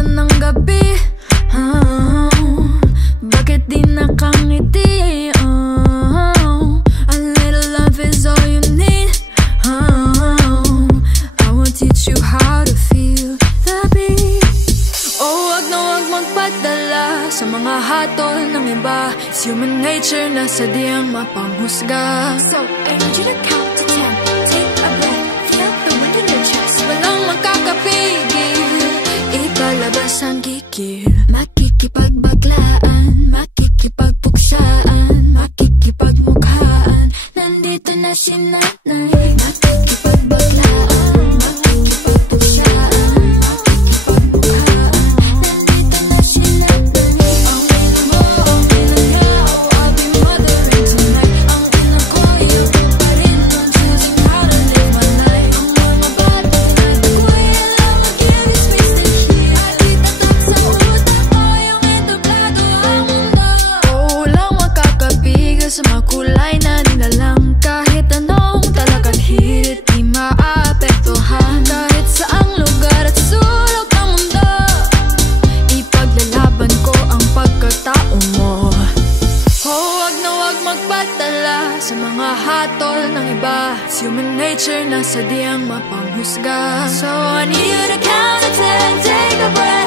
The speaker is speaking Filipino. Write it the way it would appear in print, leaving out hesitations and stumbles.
na ng gabi. Bakit di nakangiti? A little love is all you need. I will teach you how to feel the beat. Oh, wag na wag magpadala sa mga hatol ng iba. It's human nature na sadyang mapanghusga. So, I need you to count to 10. Take a breath, feel the wind in your chest. Walang makakapigil, ipalabas ang gigil. Makikipagbaglaan, makikipagpuksaan, makikipagmukhaan. Nandito na si nanay. Makikipagbaglaan, makikipagpuksaan, makikipagmukhaan. Nandito na si nanay. Ang ina mo, ang ina niya, I'll be mothering tonight. Ang ina ko, iyo pa rin, I'm choosing how to live my life. Ang mga bata sinabi ko, ilang mag-give you space to hear. At itatak sa utak ko, yung entablado ang mundo. Oh, walang makakapigil sa makulay na nilalang. Kahit anong talagang hirit, di maapektuhan. Kahit saang lugar at sulok ng mundo, ipaglalaban ko ang pagkatao mo. Oh, wag na wag magpatala sa mga hatol ng iba. It's human nature na sadyang mapanghusga. So I need you to count to 10, take a breath.